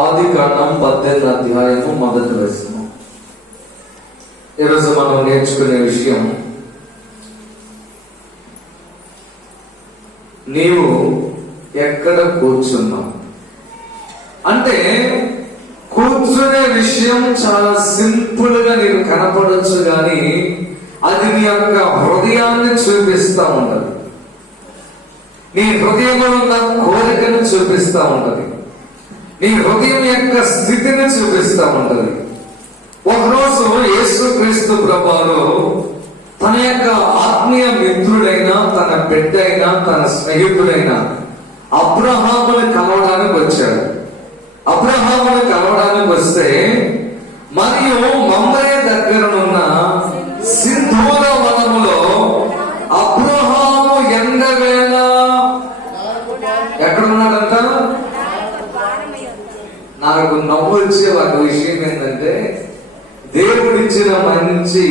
ఆదికాండం 18వ అధ్యాయము మొదటి వచనం. ఈరోజు మనం నేర్చుకునే విషయం, నీవు ఎక్కడ కూర్చున్నావు. అంటే కూర్చునే విషయం చాలా సింపుల్ గా నీకు కనపడొచ్చు, కానీ అది నీ యొక్క హృదయాన్ని చూపిస్తా ఉంటది. నీ హృదయంలో ఉన్న కోరికను చూపిస్తా ఉంటది. నీ హృదయం యొక్క స్థితిని చూపిస్తా ఉంటది. ఒకరోజు యేసుక్రీస్తు ప్రభువు తన యొక్క ఆత్మీయ మిత్రుడైన, తన బిడ్డైన, తన స్నేహితుడైన అబ్రహాముని కలవడానికి వచ్చాడు. అబ్రహాముని కలవడానికి వస్తే మరియు మమ్రే దగ్గరనున్న సింధూర వనములో అబ్రహాము ఎండవేళ ఎక్కడున్నాడంట? నాకు నవ్వు వచ్చే ఒక విషయం ఏంటంటే, దేవుడిచ్చిన మంచి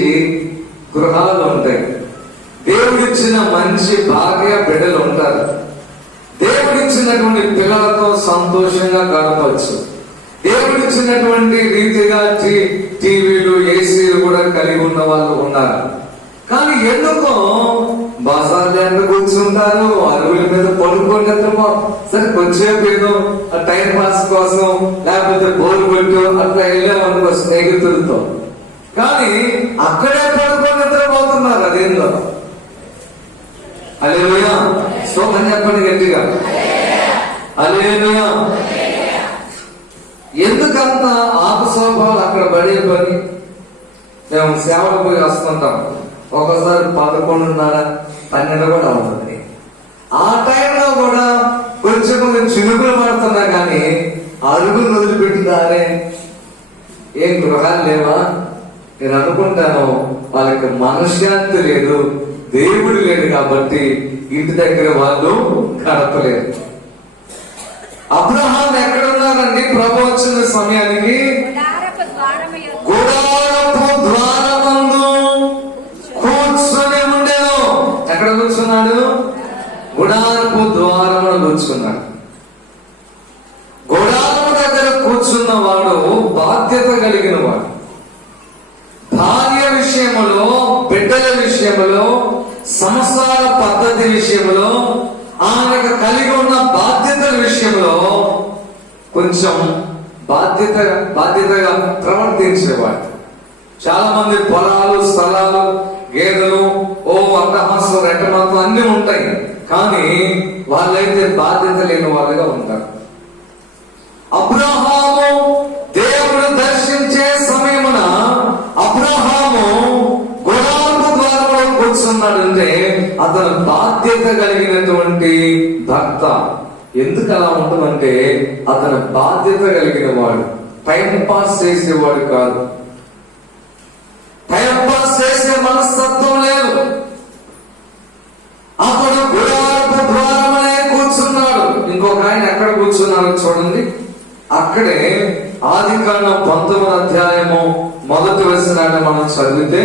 గృహాలు ఉంటాయి, దేవుడిచ్చిన మంచి భార్య బిడ్డలు ఉంటారు, దేవుడిచ్చినటువంటి పిల్లలతో సంతోషంగా గడపచ్చు, దేవుడిచ్చినటువంటి రీతిగా టీవీలు, ఏసీలు కూడా కలిగి ఉన్న వాళ్ళు ఉన్నారు. కానీ ఎందుకో బజార్లో ఎంత కూర్చుంటారు, అరుగుల మీద పడుకుంటామో, సరే కొంచెంసేపు ఏదో టైం పాస్ కోసం, లేకపోతే బోరు కొట్టు అట్లా వెళ్ళామనుకో స్నేహితులతో, కానీ అక్కడే పడుకొని నిద్రపోతున్నారు. అదేందో హల్లెలూయా, స్తోత్రం చెప్పండి గట్టిగా, హల్లెలూయా. ఎందుకంత ఆపసోపాలు అక్కడ పడే పని? మేము సేవలు పోయి వస్తుంటాం, ఒకసారి 11:30, 12 కూడా అవుతుంది. ఆ టైంలో కూడా కొంచెం చినుకులు పడుతున్నా కానీ అరుగులు వదిలిపెట్టినారే. ఏం గృహాలు లేవా? నేను అనుకుంటాను వాళ్ళకి మనశ్శాంతి లేదు, దేవుడు లేడు కాబట్టి ఇంటి దగ్గర వాళ్ళు గడపలేరు. అబ్రహాం ఎక్కడున్నారండి? ప్రభు వచ్చిన సమయానికి గుడారపు ద్వారమందు కూర్చొని ఉండేను. ఎక్కడ కూర్చున్నాడు? గుడారపు ద్వారమును కూర్చున్నాడు. గుడారము దగ్గర కూర్చున్నవాడు బాధ్యత కలిగిన వాడు. భార్య విషయములో, బిడ్డల విషయములో, సంసార పద్ధతి విషయంలో, ఆయనకు కలిగి ఉన్న బాధ్యతల విషయంలో కొంచెం బాధ్యతగా ప్రవర్తించేవాడు. చాలా మంది పొలాలు, స్థలాలు, గేదెలు, అట్టహాసం, రెట్టమాసం అన్ని ఉంటాయి, కానీ వాళ్ళైతే బాధ్యత లేని వాళ్ళుగా ఉంటారు. అబ్రహాము దేవుడు దర్శించే సమయమున అబ్రహాము గుడారపు ద్వారంలో కూర్చున్నాడంటే అతను బాధ్యత కలిగినటువంటి భర్త. ఎందుకు అలా ఉంటుందంటే అతను బాధ్యత కలిగిన వాడు, టైం పాస్ చేసేవాడు కాదు, టైం పాస్ చేసే మనస్తత్వం లేదు. అతడు గుడారపు ద్వారమనే కూర్చున్నాడు. ఇంకొక ఆయన ఎక్కడ కూర్చున్నాడో చూడండి. అక్కడే ఆదికాండం 19వ అధ్యాయము మొదటి వచనాన్ని మనం చదివితే,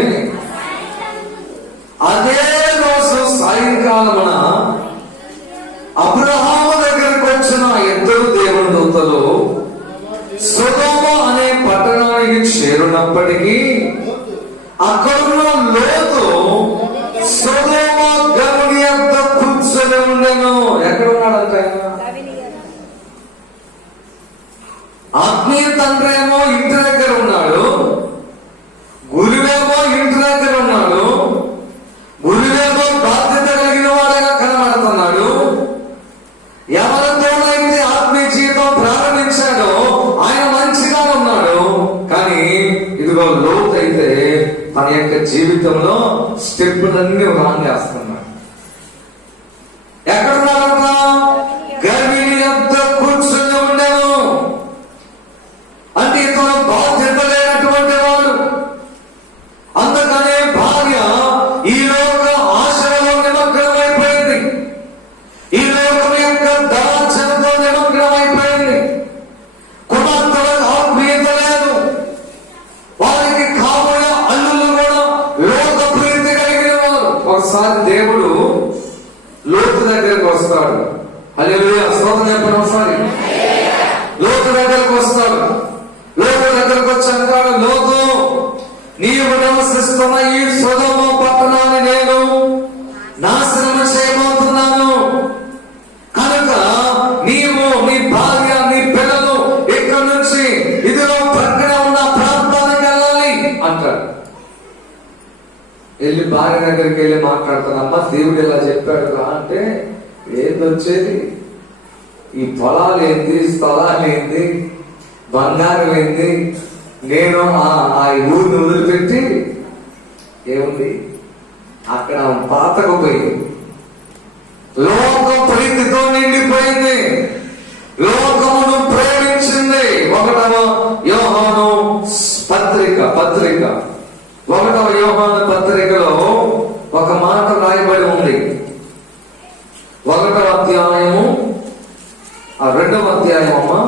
అదే రోజు సాయంకాలమున అబ్రహాము దగ్గరకు వచ్చిన ఇద్దరు దేవుని దూతలు సొదొమ అనే పట్టణానికి చేరునప్పటికీ అక్కడున్న లోతు సొదొమ గవిని యొద్ద కూర్చొని ఉండెను. ఎక్కడ ఉన్నాడంట? ఆత్మీయ తండ్రి ఏమో ఇంటి దగ్గర ఉన్నాడు, గురువేమో ఇంటి దగ్గర ఉన్నాడు. గురువేమో బాధ్యత కలిగిన వాడుగా కనబడుతున్నాడు. ఎవరితోనైతే ఆత్మీయ జీవితం ప్రారంభించాడో ఆయన మంచిగా ఉన్నాడు, కానీ ఇదిగో లోతు అయితే తన యొక్క జీవితంలో స్టెప్పులన్నీ రాంగ్ చేస్తున్నాడు. ఎక్కడున్నాడంట? గవిని యొద్ద కూర్చుని ఉండేను. అంటే ఇతను బాధ్యత లేనటువంటి వాడు. అందుకనే భార్య ఈ లోక ఆశలలో నిమగ్నమైపోయింది, ఈ లోకం యొక్క దాచంతో నిమగ్నమైపోయింది. కుమార్తెలకు ఆత్మీయత లేదు, వారికి కాబోయే అల్లులు కూడా లోక ప్రీతి కలిగిన వారు. ఒకసారి దేవుడు లోతు దగ్గరకు వస్తాడు. హల్లెలూయా, స్తోత్రం చెప్పండి. ఒకసారి లోతు లోతు దగ్గరకు వస్తాడు. లోతు దగ్గరకు వచ్చి అంటాడు, లోతు, నీవు నివసిస్తున్న ఈ సొదొమ పట్టణాన్ని నేను నాశనం చేయబోతున్నాను. కనుక నీవు, నీ భార్య, నీ పిల్లలు ఇక్కడ నుంచి ఇదిలో ప్రక్కన ఉన్న ప్రాంతానికి వెళ్ళాలి అంటాడు. వెళ్ళి భార్య దగ్గరికి వెళ్ళి మాట్లాడతాను, అమ్మ దేవుడు ఇలా చెప్పాడు రా అంటే, ఏంది వచ్చేది? ఈ పొలాలు ఏంది, స్థలాలు ఏంది, బంగారం ఏంది, నేను ఆ ఊరిని వదిలిపెట్టి ఏముంది అక్కడ పాతకు పోయి లోక ప్రీతితో నిండిపోయింది, లోకమును ప్రేమించింది. 1వ యోహాను పత్రిక 1వ యోహాను పత్రికలో ఒక మాట రాయబడి ఉంది. 1వ అధ్యాయము 2వ అధ్యాయము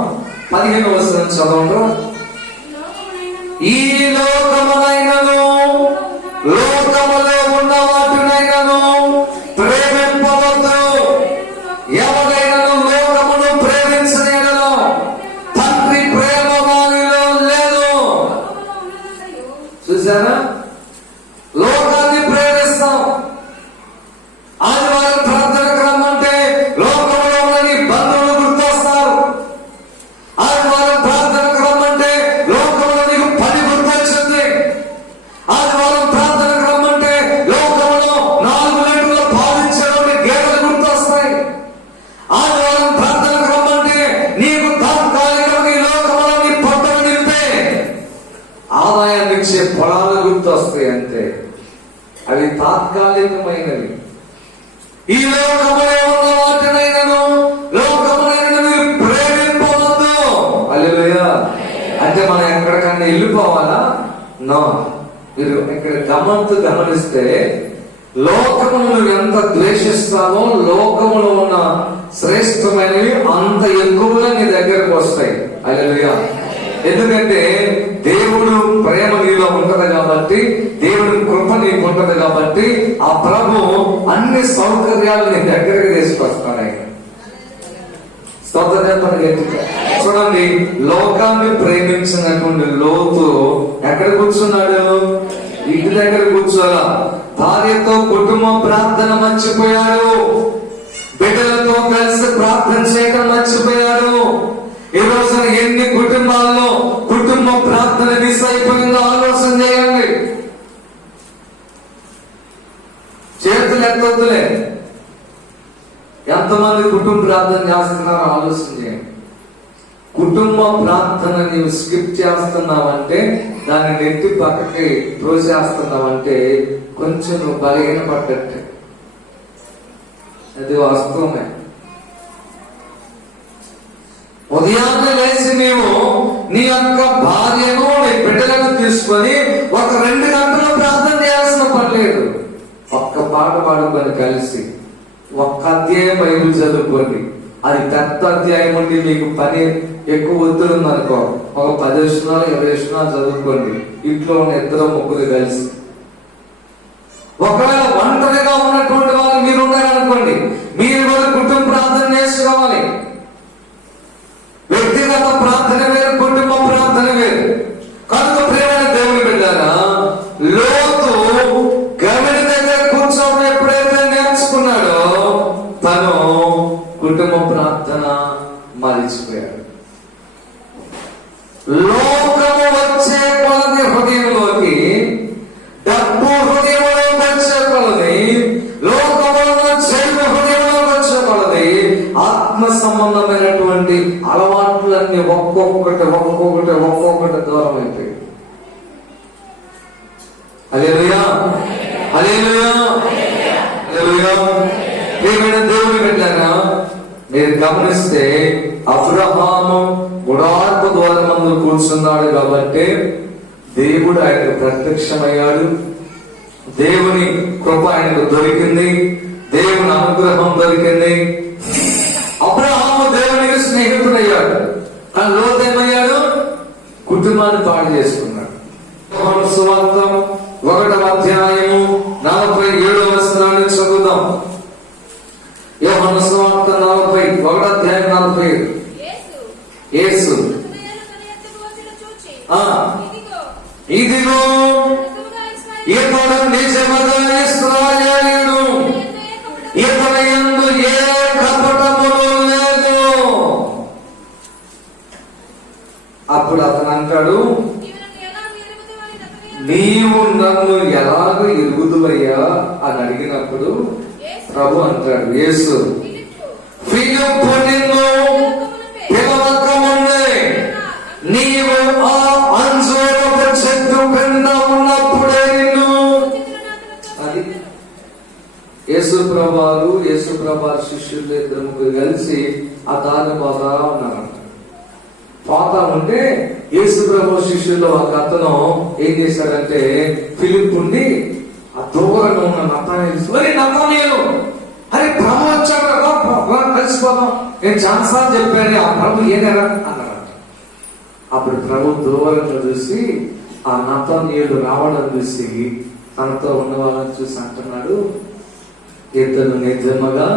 15వ వచనం చదవండి. ఈ లోకమునైనను లోకములో ఉన్న వాటినైనను ప్రేమింపవద్దు. ఎవరైనను లోకమును ప్రేమించని యెడల తండ్రి ప్రేమ వారిలో లేదు. చూసారా, లోకాన్ని ప్రేమిస్తాం. ఆదివారం ప్రార్థనకు రమ్మంటే లోకంలో ఉన్న నీ బంధువులు గుర్తొస్తారు. ఆదివారం ప్రార్థనకు రమ్మంటే లోకంలో నీకు పని గుర్తొచ్చింది. ఆదివారం ప్రార్థనకు రమ్మంటే లోకంలో 4 లీటర్ల పాలు ఇచ్చేవాడి గేదెలు గుర్తొస్తాయి. ఆదివారం ప్రార్థనకు రమ్మంటే నీకు తాత్కాలికంగా ఈ లోకంలో నీ పొట్టను నింపే ఆదాయాన్ని ఇచ్చే పొలాలు గుర్తొస్తాయి. అంతే, అవి తాత్కాలికమైనవి. ఈ లోకములో ఉన్న వాటినైనను లోకమునైనను ప్రేమింపవద్దు. హల్లెలూయా. అంటే మనం ఎక్కడికన్నా వెళ్ళిపోవాలా? నో. మీరు ఇక్కడ గమనిస్తే లోకమును నువ్వు ఎంత ద్వేషిస్తావో లోకములో ఉన్న శ్రేష్టమైనవి అంత ఎక్కువగా నీ దగ్గరకు వస్తాయి. హల్లెలూయా. ఎందుకంటే దేవుడు ప్రేమ నీలో ఉంటది కాబట్టి, దేవుడి కృప నీకు ఉంటది కాబట్టి, ఆ ప్రభు అన్ని సౌకర్యాలు నీ దగ్గరికి తీసుకొస్తాడు. ఆయన స్తోత్రం చెప్పండి. చూడండి, లోకాన్ని ప్రేమించినటువంటి లోతు ఎక్కడ కూర్చున్నాడు? ఇంటి దగ్గర కూర్చోలా. భార్యతో కుటుంబ ప్రార్థన మర్చిపోయాడు. బిడ్డలతో కలిసి ప్రార్థన చేయడం మర్చిపోయాడు. ఈ రోజు ఎన్ని కుటుంబాల్లో కుటుంబ ప్రార్థన మిస్ అయిపోయిందో ఆలోచన చేయండి. చేతులు ఎత్తొద్దులే. ఎంతమంది కుటుంబ ప్రార్థన చేస్తున్నారో ఆలోచన చేయండి. కుటుంబ ప్రార్థన నీవు స్కిప్ చేస్తున్నావంటే, దాన్ని నెట్టి పక్కకి త్రోసేస్తున్నావంటే కొంచెం నువ్వు బలహీన పడ్డట్టే. అది వాస్తవమే. ఉదయాన్నే లేచి నీవు నీ యొక్క భార్యను, నీ బిడ్డలను తీసుకొని ఒక 2 గంటలు ప్రార్థన చేయాల్సిన పని లేదు. ఒక్క పాట పాడుకొని కలిసి ఒక్క అధ్యాయం బైబిల్ చదువుకోండి. అది పెద్ద అధ్యాయం ఉండి మీకు పని ఎక్కువ ఒత్తిడి ఉందనుకో, ఒక 10 వచనాలు 20 వచనాలు చదువుకోండి. ఇంట్లో ఉన్న 2-3 కలిసి. ఒకవేళ ఒంటరిగా ఉన్నటువంటి వాళ్ళు మీరు ఉన్నారనుకోండి, మీరు కూడా కుటుంబ ప్రార్థన చేసుకోవాలి. వ్యక్తిగత ప్రార్థన వేరు, కుటుంబ ప్రార్థన వేరు. కనుక ప్రియమైన దేవుని బిడ్డలారా, లోతు గవిడి దగ్గర కూర్చోవడం ఎప్పుడైతే నేర్చుకున్నాడో తను కుటుంబ ప్రార్థన మరిచిపోయాడు. లోకము వచ్చే కొలది హృదయంలోకి, డబ్బు హృదయంలోకి వచ్చే కొలది, లోకములో చెడు హృదయంలోకి వచ్చే కొలది ఆత్మ సంబంధమైనటువంటి అలవాట్లన్నీ ఒక్కొక్కటి దూరం అయిపోయి. హల్లెలూయా, హల్లెలూయా, హల్లెలూయా. ప్రియమైన దేవుని బిడ్డలారా, మీరు గమనిస్తే అబ్రహాము గుడారపు ద్వారమందు కూర్చున్నాడు కాబట్టి దేవుడు ఆయనకు ప్రత్యక్షమయ్యాడు. దేవుని కృప ఆయనకు దొరికింది, దేవుని అనుగ్రహం దొరికింది. అబ్రహాము దేవునికి స్నేహితుడయ్యాడు. కానీ లోతు ఏమయ్యాడు? కుటుంబాన్ని పాడు చేసుకున్నాడు. యోహాను సువార్త 1వ అధ్యాయము 47వ వచనాన్ని చదువుదాం. యోహాను సువార్త 1వ అధ్యాయం 47. యేసు ఇదిగో ఇతడు నిజముగా ఇశ్రాయేలీయుడు, ఇతని యందు ఏ కపటములు లేదు. అప్పుడు అతను అంటాడు, నీవు నన్ను ఎలాగ ఎరుగుదువయ్యా అని అడిగినప్పుడు ప్రభు అంటాడు, యేసు, ఫిలిప్పు నిన్ను పిలవకముందే నీవు ఆ అంజూరపు చెట్టు క్రింద ఉన్నప్పుడే నిన్ను. అది యేసుప్రభువారు శిష్యులు ఇద్దరు ముగ్గురు కలిసి ఆ దారి పోతా ఉన్నారంట. పోతా ఉంటే యేసుప్రభు శిష్యుల్లో ఒక అతను ఏం చేశాడంటే, ఫిలిప్ ఉండి ఆ దూరంగా ఉన్న నతానీయులు, అరే ప్రభు వచ్చాడు కలిసిపోదాం, నేను చాలాసార్లు చెప్పాను ఆ ప్రభు ఏదైనా అన్నాడు. అప్పుడు ప్రభు దూరంగా చూసి ఆ నతానీయులు రావడం చూసి తనతో ఉన్న వాళ్ళని చూసి అంటున్నాడు, ఇతను నిజముగా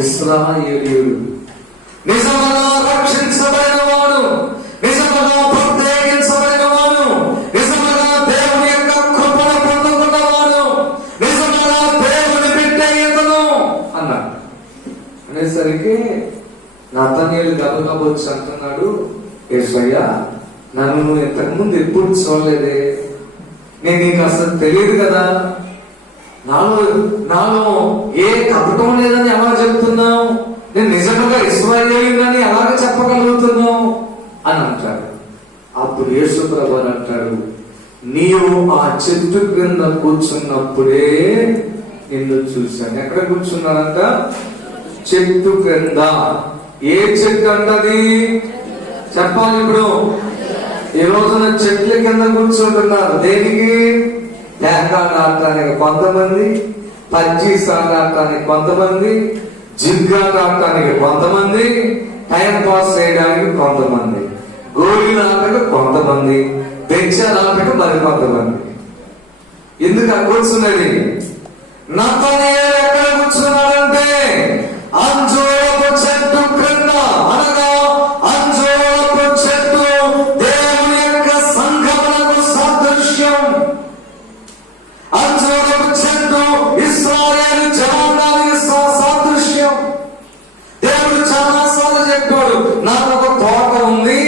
ఇశ్రాయేలీయుడు, నిజముగా రక్షించబడిన వాడు, నిజముగా ప్రత్యేకించబడిన వాడు, నిజముగా దేవుని యొక్క కృపను పొందుకున్నవాడు, నిజముగా దేవుని బిడ్డ ఇతను అన్నాడు. అనేసరికి నతానీయులు గబగబా వచ్చి అంటున్నాడు, యేసయ్యా, నన్ను నువ్వు ఇంతకుముందు ఎప్పుడు చూడలేదే, నేను నీకు అసలు తెలియదు కదా, నాలో ఏ కపటం లేదని ఎలా చెబుతున్నావు, నేను నిజంగా ఇశ్రాయేలీయుడని ఎలాగ చెప్పగలుగుతున్నావు అని అంటాడు. అప్పుడు యేసు ప్రభువు అంటాడు, నీవు ఆ చెట్టు క్రింద కూర్చున్నప్పుడే నిన్ను చూశాను. ఎక్కడ కూర్చున్నానంట? చెట్టు క్రింద. ఏ చెట్టు అంటది చెప్పాలి. ఇప్పుడు ఈ రోజున చెట్ల కింద కూర్చుంటున్నారు. దేనికి? తేకాలు ఆడటానికి కొంతమంది, పచ్చీసాలు ఆడటానికి కొంతమంది, జింకాలు ఆడటానికి కొంతమంది, టైం పాస్ చేయడానికి కొంతమంది, గోళీలు ఆటకు కొంతమంది, బెంచాలు ఆటకు మరి కొంతమంది. ఎందుకు ఆ కూర్చున్నది? నతానీయులు ఎక్కడ కూర్చున్నాడంటే అంజూరపు చెట్టు క్రింద. అనగా అంజూరపు చెట్టు దేవుని యొక్క సంఘమునకు సాదృశ్యం. అంజూరపు చెట్టు ఇశ్రాయేలు జనాంగానికి సాదృశ్యం. దేవుడు చాలా సార్లు చెప్పాడు, నాకు ఒక తోట ఉంది,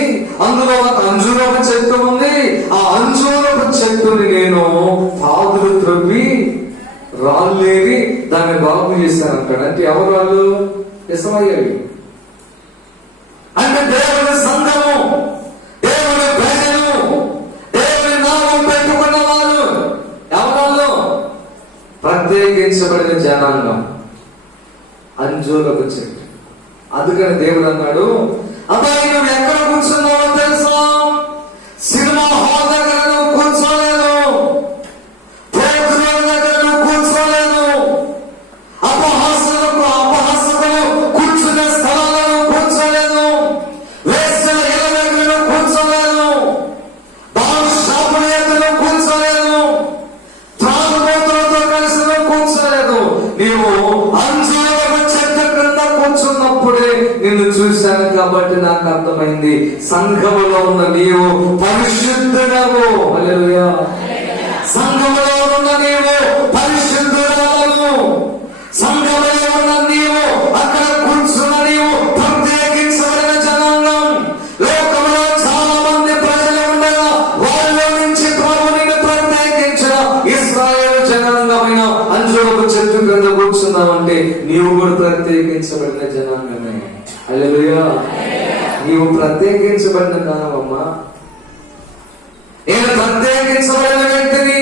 అందులో ఒక అంజూరపు చెట్టు ఉంది, ఆ అంజూరపు చెట్టుని నేను పాదులు త్రవ్వి రాళ్ళేవి దాన్ని బాగు చేశాను అంటాడు. అంటే ఎవరు వాళ్ళు? ఇశ్రాయేలు. అంటే దేవుని సంఘము, దేవుని ప్రజలు, దేవుని నామం పెట్టుకున్న వాళ్ళు ఎవరు? ప్రత్యేకించబడిన జనాంగం, అంజూరపు చెట్టు. అందుకని దేవుడు అన్నాడు, అబ్బాయి నువ్వు ఎక్కడ కూర్చున్నావో తెలుసా? సినిమా హాల్ దగ్గర నువ్వు కూర్చోలేదు, ప్రోగ్రాం దగ్గర నువ్వు కూర్చోలేదు, అపహాసకులు కూర్చునే స్థలాలను కూర్చోలేదు, వేసిన ఇళ్ళ దగ్గర నువ్వు కూర్చోలేదు, బాల్ షాపుల దగ్గర కూర్చోలేదు, త్రాగుబోతులతో కలిసి నువ్వు కూర్చోలేదు. నీవు అంజూరపు చెట్టు క్రింద కూర్చున్నప్పుడే నిన్ను చూశాను కాబట్టి నాకు అర్థమైంది, సంఘములో ఉన్న నీవు పరిశుద్ధుడవు. హల్లెలూయా. సంఘములో ఉన్న నీవు పరిశుద్ధుడవు. సంఘములో ఉన్న నీవు, అక్కడ కూర్చున్న నీవు ప్రత్యేకించబడిన జనాంగం. లోకంలో చాలా మంది ప్రజలు ఉండగా వాళ్ళలో నుంచి ప్రభువుని ప్రత్యేకించిన ఇశ్రాయేలు జనాంగమైన అంజూరపు చెట్టు క్రింద కూర్చున్నావంటే నీవు కూడా ప్రత్యేకించబడిన జనాంగమే. హల్లెలూయా. నీవు ప్రత్యేకించబడిన కానమ్మా. నేను ప్రత్యేకించబడిన వ్యక్తిని,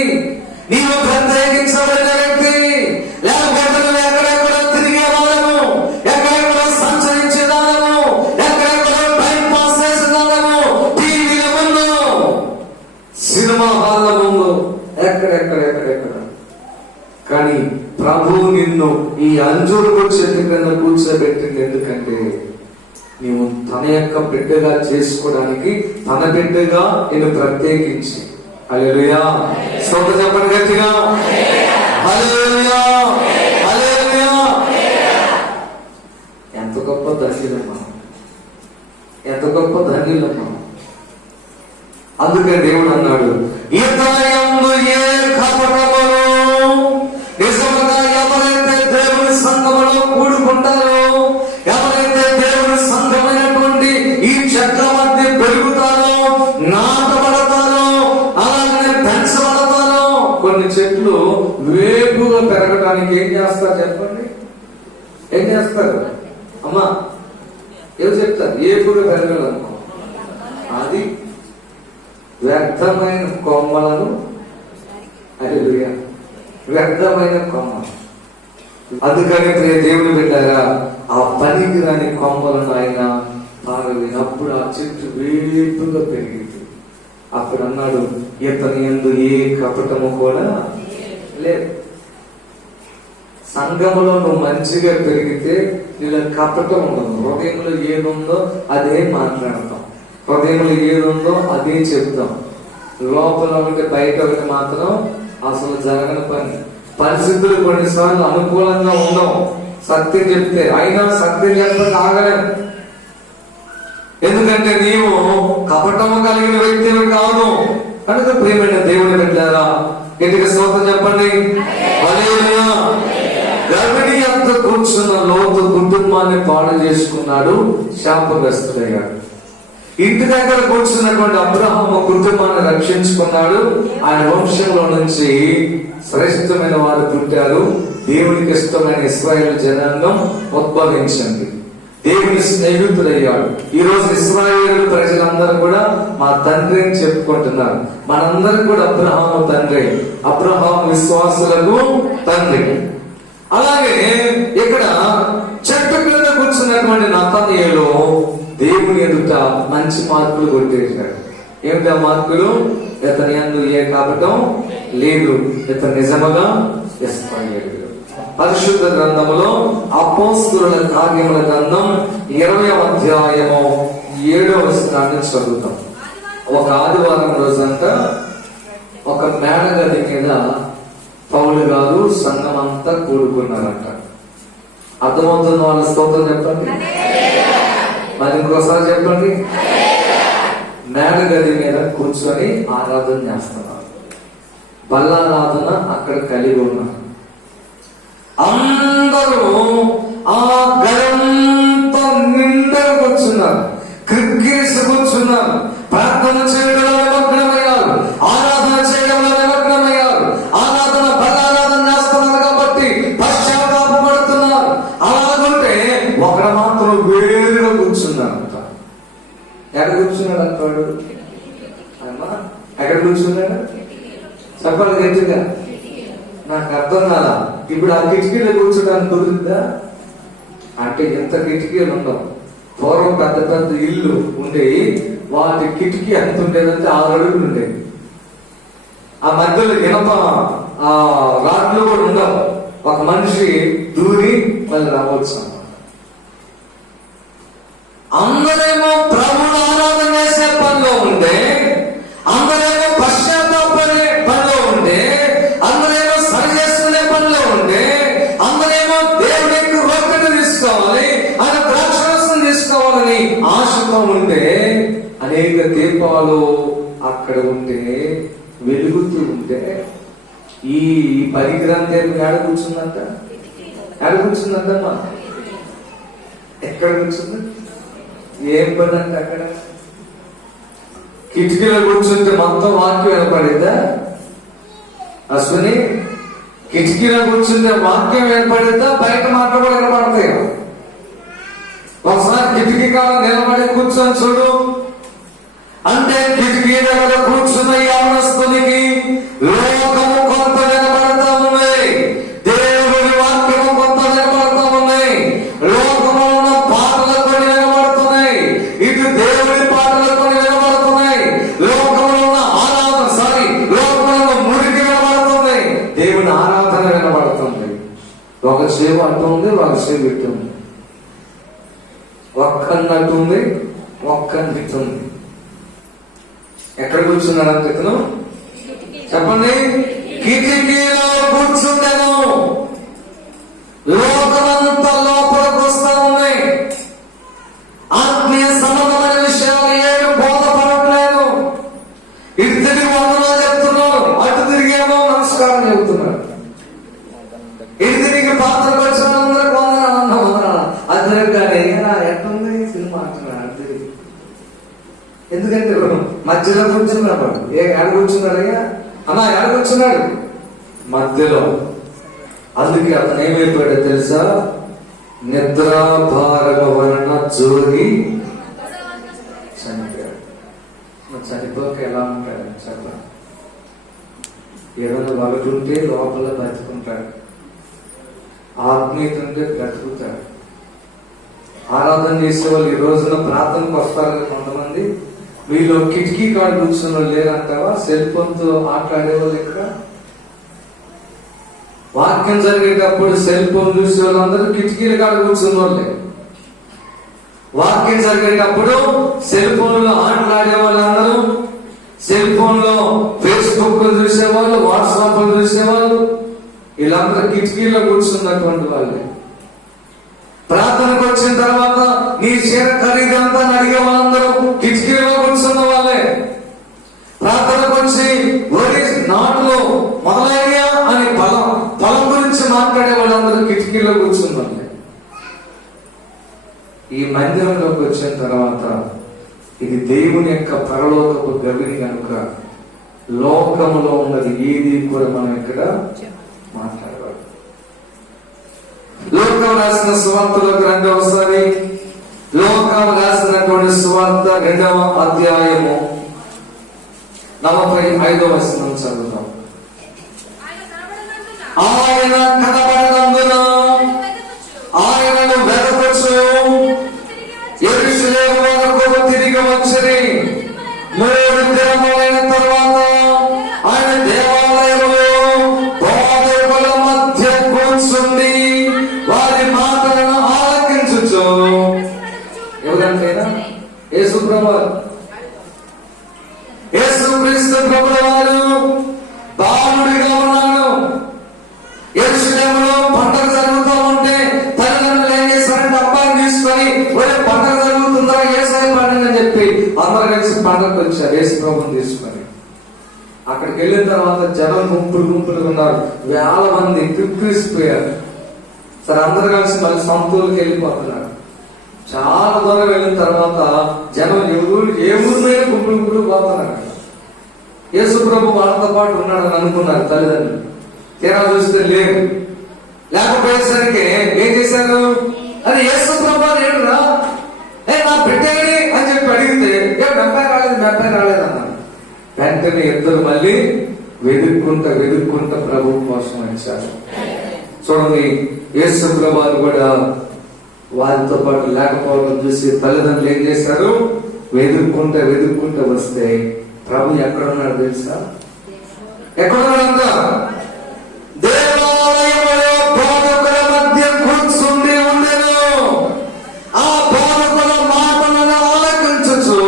నీవు ప్రత్యేకించబడిన వ్యక్తి. లేకపోతే నువ్వు ఎక్కడెక్కడ తిరిగేవాళ్ళము, ఎక్కడెక్కడ సంచరించేదానము, ఎక్కడెక్కడ టైం పాస్ చేసేదానము, టీవీల ముందు, సినిమా హాల్ల ముందు, ఎక్కడెక్కడ. కానీ ప్రభువు నిన్ను ఈ అంజూరపు చెట్టు కింద కూర్చోబెట్టింది. ఎందుకంటే నీవు తన యొక్క బిడ్డగా చేసుకోవడానికి, తన బిడ్డగా నేను ప్రత్యేకించి. హల్లెలూయా. స్తోత్రం చెప్పండి గట్టిగా. హల్లెలూయా, హల్లెలూయా. ఎంత గొప్ప ధన్యులమ్మా, ఎంత గొప్ప ధన్యులమ్మా. అందుకే దేవుడు అన్నాడు, ఇతనియందు ఏ కపటమును, నిజముగా ఎవరైతే దేవుని సంఘములో కూడుకుంటారో, ఎవరైతే దేవుని సంఘమైనటువంటి ఈ చెట్ల మధ్య పెరుగుతారో, నాటబడతారో, అలాగే పెంచబడతారో. కొన్ని చెట్లు వేపుగా పెరగడానికి ఏం చేస్తారు చెప్పండి? ఏం చేస్తారు అమ్మా? ఏం చెప్తారు? ఏపుగా పెరగాలనుకో, అది వ్యర్థమైన కొమ్మలను, అది వ్యర్థమైన కొమ్మలు. అందుకని దేవుడు పెట్టారా, ఆ పనికి రాని కొమ్మలను ఆయన పారవేనప్పుడు ఆ చెట్టు వేపుగా పెరిగింది. అప్పుడు అన్నాడు, ఇతని యందు ఏ కపటము కూడా లేదు. సంఘములో నువ్వు మంచిగా పెరిగితే నీలో కపటం ఉండదు. హృదయంలో ఏదుందో అదే మాట్లాడతాం, హృదయంలో ఏదుందో అదే చెప్తాం. లోపల ఉంటే బయట ఒకటి మాత్రం అసలు జరగని పని. పరిస్థితులు కొన్నిసార్లు అనుకూలంగా ఉండవు సత్యం చెప్తే, అయినా సత్యం చెప్పక ఆగలేం. ఎందుకంటే నీవు కపటము కలిగిన వ్యక్తివి కాదు. కనుక ప్రియమైన దేవుని బిడ్డలారా, ఇంటికి స్తోత్రం చెప్పండి. హల్లెలూయా. గర్భిణి అంత కూర్చున్న లోతు కుటుంబాన్ని పాడు చేసుకున్నాడు, శాపగ్రస్తుడయ్యాడు. ఇంటి దగ్గర కూర్చున్నటువంటి అబ్రహాము కుటుంబాన్ని రక్షించుకున్నాడు. ఆయన వంశంలో నుంచి శ్రేష్టమైన వారు పుట్టారు. దేవునికి ఇష్టమైన ఇశ్రాయేలు జనాంగం ఉద్భవించింది. దేవుని స్నేహితుడయ్యాడు. ఈ రోజు ఇశ్రాయేలు ప్రజలందరూ కూడా మా తండ్రి అని చెప్పుకుంటున్నారు. మనందరం కూడా అబ్రహాము తండ్రి, అబ్రహాము విశ్వాసులకు తండ్రి. అలాగే ఇక్కడ చెట్టు కింద కూర్చున్నటువంటి నతనీయులు దేవుని ఎదుట మంచి మార్కులు కొట్టేశాడు. ఏమిటా మార్కులు? ఇతని యందు ఏ కపటం లేదు, ఇతను నిజముగా ఇశ్రాయేలు. పరిశుద్ధ గ్రంథములో అపోస్తలుల కార్యముల గ్రంథం 20వ అధ్యాయము 7వ వచనాన్ని చదువుతాం. ఒక ఆదివారం రోజంతా ఒక మేడగది మీద పౌలు గారు సంఘం అంతా కూడుకున్నారంట. అర్థమవుతున్న వాళ్ళ స్తోత్రం చెప్పండి. మరి ఇంకోసారి చెప్పండి. మేడగది మీద కూర్చొని ఆరాధన చేస్తున్నారు. బల్లారాధన అక్కడ కలిగి ఉన్నారు. అందరూ ఆ గదంతా నిండగా కూర్చున్నారు, క్రిక్కేసి కూర్చున్నారు, ప్రార్థన చేయడంలో నిమగ్నమయ్యారు, ఆరాధన చేయడంలో నిమగ్నమయ్యారు. ఆరాధన బలారాధన చేస్తున్నారు కాబట్టి పశ్చాత్తాపడుతున్నారు. అలాగుంటే ఒకడు మాత్రం వేరుగా కూర్చున్నాడంట. ఎక్కడ కూర్చున్నాడు అంటాడు? అమ్మా ఎక్కడ కూర్చున్నాడు చెప్పాలి గట్టిగా. నాకు అర్థం కాదా. ఇప్పుడు ఆ కిటికీలో కూర్చోడానికి కుదురుద్దా అంటే? ఎంత కిటికీలు ఉండవు. పూర్వం పెద్ద పెద్ద ఇల్లు ఉండేవి, వాటి కిటికీ ఎంత ఉండేదంటే 6 అడుగులు ఉండేవి. ఆ మధ్యలో ఇనప రాడ్లు కూడా ఉండవు. ఒక మనిషి దూరి మళ్ళీ రావచ్చు. అందరేమో ప్రభువుని ఆరాధన చేసే పనిలో ఉంటే, అందరేమో పశ్చాత్తాపడే పనిలో ఉంటే, అందరేమో సరి చేసుకునే పనిలో ఉంటే, అందరేమో దేవుడికి రొట్టెను తీసుకోవాలి, ఆయన ద్రాక్షరసం తీసుకోవాలని ఆశతో ఉంటే, అనేక దీపాలు అక్కడ ఉంటే వెలుగుతూ ఉంటే, ఈ పరిగ్రహం ఏడ కూర్చుందంట? ఎక్కడ కూర్చుందంటమ్మా? ఎక్కడ కూర్చుంది? ఏం పని అంటే అక్కడ కిటికీలో కూర్చుంటే మొత్తం వాక్యం వినపడిందా? అశ్విని, కిటికీలో కూర్చుంటే వాక్యం వినపడిందా? బయట మాటలు కూడా వినపడతాయి. ఒకసారి కిటికీ కాలం నిలబడి కూర్చొని చూడు. అంటే కిటికీ దగ్గర కూర్చున్న యవనస్తునికి లోకము కొంత వినపడతా ఉంది, దేవుడి వాక్యము కొంత వినపడతా ఉన్నాయి, లోకము ఉన్న పాటలు కొన్ని వినబడుతున్నాయి, ఇటు దేవుడి పాటలు కొన్ని వినబడుతున్నాయి, లోకంలో ఉన్న లోకంలో ఉన్న మురికి వినబడుతుంది, దేవుని ఆరాధన వినబడుతుంది. ఒక సేవ అటు ఉంది, ఒక సేవ ఇటు ఉంది, ఒక్కన్నట్టు ఉంది, ఒక్కన్నిట్టు ఉంది. ఎక్కడ కూర్చున్నాడు అంత ఇతను చెప్పండి? కిటికీలో కూర్చుంటాను. లోకమంతా లోపలికి వస్తా ఉంది. ఆత్మీయ సంబంధమైన విషయాలు ఏమి బోధపడట్లేదు. తిరిగి పాత్రకు వచ్చిన అందరూ వందనా అందరూ కానీ ఎట్లుంది సినిమా అంటున్నాడు తిరిగి. ఎందుకంటే మధ్యలో కూర్చున్నాడు. ఎక్కడ కూర్చున్నాడయ్యా అన్నా, ఎక్కడ కూర్చున్నాడు? మధ్యలో. అందుకే అతను ఏమైపోయాడో తెలుసా? నిద్రాభారమ వలన జోగి చనిపోయాడు. చనిపోక ఎలా ఉంటాడు చెప్ప? ఏదైనా ఒకటి ఉంటే లోపల బ్రతుకుంటాడు, ఆత్మీయత ఉంటే బ్రతుకుతాడు. ఆరాధన చేసే వాళ్ళు ఈ రోజున ప్రార్థనకు వస్తారు కొంతమంది. వీళ్ళు కిటికీ కాడ కూర్చున్న వాళ్ళు లేరంటావా? సెల్ ఫోన్ తో ఆటలాడే వాళ్ళు ఇక్కడ. వాక్యం జరిగేటప్పుడు సెల్ ఫోన్ చూసే వాళ్ళందరూ కిటికీల కాడ కూర్చున్న వాళ్ళే. వాక్యం జరిగేటప్పుడు సెల్ ఫోన్ లో ఆటలాడే వాళ్ళందరూ, సెల్ ఫోన్ లో ఫేస్బుక్ చూసేవాళ్ళు, వాట్సాప్ చూసేవాళ్ళు, వీళ్ళందరూ కిటికీలో కూర్చున్నటువంటి వాళ్ళే. ప్రార్థనకు వచ్చిన తర్వాత నీ షేర్ ఖరీదంతా అడిగే వాళ్ళందరూ కిటికీలో కూర్చున్న వాళ్ళే. ప్రార్థనకు వచ్చి వరి నాటులో మొదలయ్యా అని పొలం గురించి మాట్లాడే వాళ్ళందరూ కిటికీలో కూర్చున్న వాళ్ళే. ఈ మందిరంలోకి వచ్చిన తర్వాత ఇది దేవుని యొక్క పరలోకపు గవిని కనుక లోకములో ఉన్నది ఏది కూడా మనం ఇక్కడ మాట్లాడవాలి. లోకం రాసిన సువార్తలో గ్రంథంసారి లోకం రాసినటువంటి సువార్త 2వ అధ్యాయము 45వ వచనం చదువుతాం. ఆయన కనబడనందున ఆయనను వెదకొచ్చు యెరూషలేము వరకు తిరిగి వచ్చిరి. 3 దినములైన తర్వాత ఆయన దేవాలయంలో బోధకుల మధ్య కూర్చుండి వారి మాటలను ఆలకించుచు. ఎవరంటేనా? యేసుక్రీస్తు ప్రభుల వారు బాలుడిగా ఉన్నాడు. యెరూషలేములో పండగ జరుగుతూ ఉంటే తల్లిదండ్రులు ఏం చేశారంటే అబ్బాయిని తీసుకొని పండగ జరుగుతుందా యేసయ్య పండుగ అని చెప్పి అందరూ కలిసి పండగకు వచ్చారు. యేసు ప్రభుని తీసుకొని అక్కడికి వెళ్ళిన తర్వాత జనం గుంపులు ఉన్నారు, వేల మంది క్రిక్కిసిపోయారు. సరే అందరూ కలిసి మళ్ళీ సొంతూరుకి వెళ్ళిపోతున్నారు. చాలా దూరం వెళ్ళిన తర్వాత జనం ఏ ఊరిలో గుంపులు పోతున్నారు. యేసు ప్రభు వాళ్ళతో పాటు ఉన్నాడని అనుకున్నారు తల్లిదండ్రులు. తీరా చూస్తే లేవు. లేకపోయేసరికి ఏం చేశారు? అది యేసు ప్రభు ఏడురా, నా బిడ్డేడి అని చెప్పి అడిగితే మెప్పై రాలేదు అన్నారు. వెంటనే ఇద్దరు మళ్ళీ వెతుక్కుంటా ప్రభు కోసం వచ్చారు. చూడండి, యేసు ప్రభు కూడా వారితో పాటు లేకపోవడం చూసి తల్లిదండ్రులు ఏం చేశారు? వెతుక్కుంటా వస్తే ప్రభు ఎక్కడున్నాడు తెలుసా? ఎక్కడున్నాడంట? దేవాలయంలో బోధకుల మధ్య కూర్చుండి ఉండెను. ఆ బోధకుల మాటలను ఆలకించుచు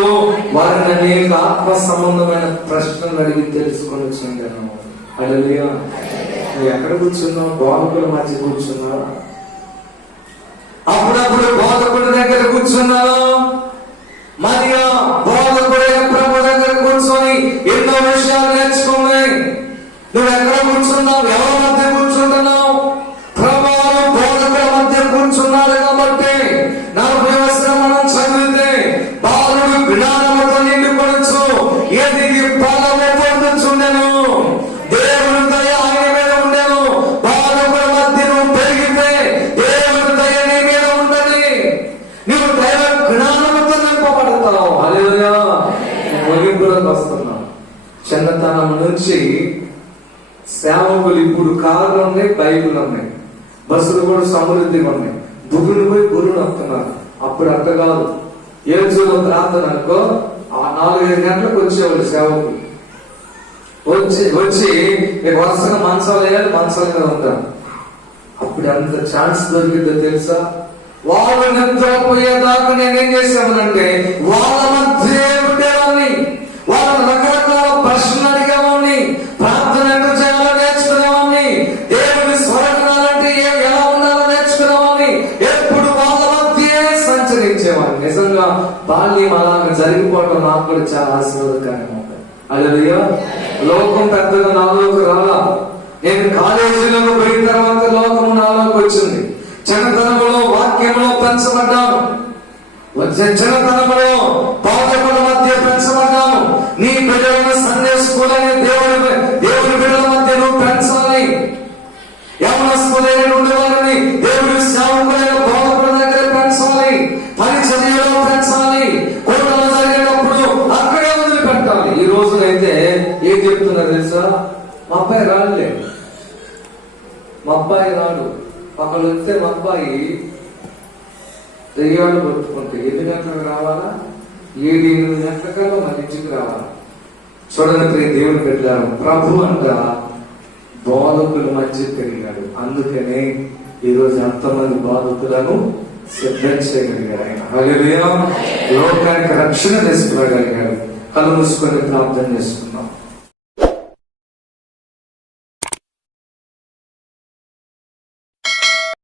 వారిని అనేక ఆత్మ సంబంధమైన ప్రశ్నలు అడిగి తెలుసుకొని వచ్చిండను. హల్లెలూయా. నువ్వు ఎక్కడ కూర్చున్నావు? బోధకుల మధ్య కూర్చున్నావా? అప్పుడప్పుడు బోధకుడి దగ్గర కూర్చున్నావు. మరియా బోధకుడి ప్రభు దగ్గర కూర్చొని ఎన్నో విషయాలు నేర్చుకున్నాయి. నువ్వు ఎక్కడ కూర్చున్నావు? ఎవరి మధ్య కూర్చుంటున్నావు? ప్రభువు బోధకుల మధ్య కూర్చున్నాడు కాబట్టి 40వ వచనం మనం చదివితే బాలుడు జ్ఞానముతో నిండుకొనొచ్చు ఎదిగి ఫలము పొందుచుండెను. దేవుని దయ ఆయన మీద ఉండెను. బాలుకుల మధ్య నువ్వు పెరిగితే దేవుని దయ నీ మీద ఉంటది. నువ్వు దైవ జ్ఞానముతో నింపబడతావు. హల్లెలూయా. ముగింపులోకి వస్తున్నావు. చిన్నతనం నుంచి సేవకులు ఇప్పుడు కార్లు ఉన్నాయి, బైకులు ఉన్నాయి, బస్సులు కూడా సమృద్ధిగా ఉన్నాయి. బుగులు పోయి గురువులు వస్తున్నారు. అప్పుడు అట్ట కాదు. ఏడ్చులో ప్రార్థన అనుకో, ఆ 4-5 గంటలకు వచ్చేవాళ్ళు సేవకులు. వచ్చి వరుసగా మంచాలు వేయాలి, మంచాల మీద ఉంటారు. అప్పుడు ఎంత ఛాన్స్ దొరికిందో తెలుసా? వాళ్ళు నిద్రపోయేదాకా నేనేం చేసామనంటే వాళ్ళ మధ్య ఉండేవాడిని. వాళ్ళ రకరకాల ప్రశ్నలు అడిగేవాడిని. ప్రార్థన ఎంత చేయాలో నేర్చుకునేవాడిని. దేవుని స్వరకరాలంటే ఎలా ఉండాలో నేర్చుకునేవాడిని. ఎప్పుడు వాళ్ళ మధ్య సంచరించేవాడిని. నిజంగా బాల్యం అలాగా జరిగిపోవడం నాకు కూడా చాలా ఆశీర్వాదకరంగా ఉంటుంది. హల్లెలూయా. లోకం పెద్దగా నాలోకి రాలా. నేను కాలేజీలోకి పోయిన తర్వాత లోకము నాలోకి వచ్చింది. చిన్నతనంలో వాక్యంలో పెంచబడ్డాను, చిన్నతనంలో బోధకుల మధ్య పెంచబడ్డాను. నీ బిడ్డలను సండే స్కూల్ అనే దేవుని బిడ్డల మధ్య నువ్వు పెంచాలి. యవనస్తులైన వారిని దేవుని సేవకులైన బోధకుల దగ్గర పెంచాలి, పరిచర్యలో పెంచాలి. కోటలు జరిగినప్పుడు అక్కడే వదిలిపెట్టాలి. ఈ రోజునైతే ఏం చెప్తున్నారు తెలుసా? మా అబ్బాయి రాలేదు, మా అబ్బాయి రాడు. ఒకళ్ళు వస్తే మా అబ్బాయి దెయ్యాలు కొట్టుకుంటే 8 గంటలకు రావాలా, 7-8 గంటలకల్లా మన ఇంటికి రావాలా. చూడండి ప్రియ దేవుని బిడ్డలారా, ప్రభు అంట బోధకుల మధ్య పెరిగాడు. అందుకనే ఈరోజు ఎంతమంది బోధకులను సిద్ధం చేయగలిగారు ఆయన. హల్లెలూయా. లోకానికి రక్షణ తీసుకురాగలిగారు. కళ్ళు మూసుకొని ప్రార్థన చేసుకున్నాం.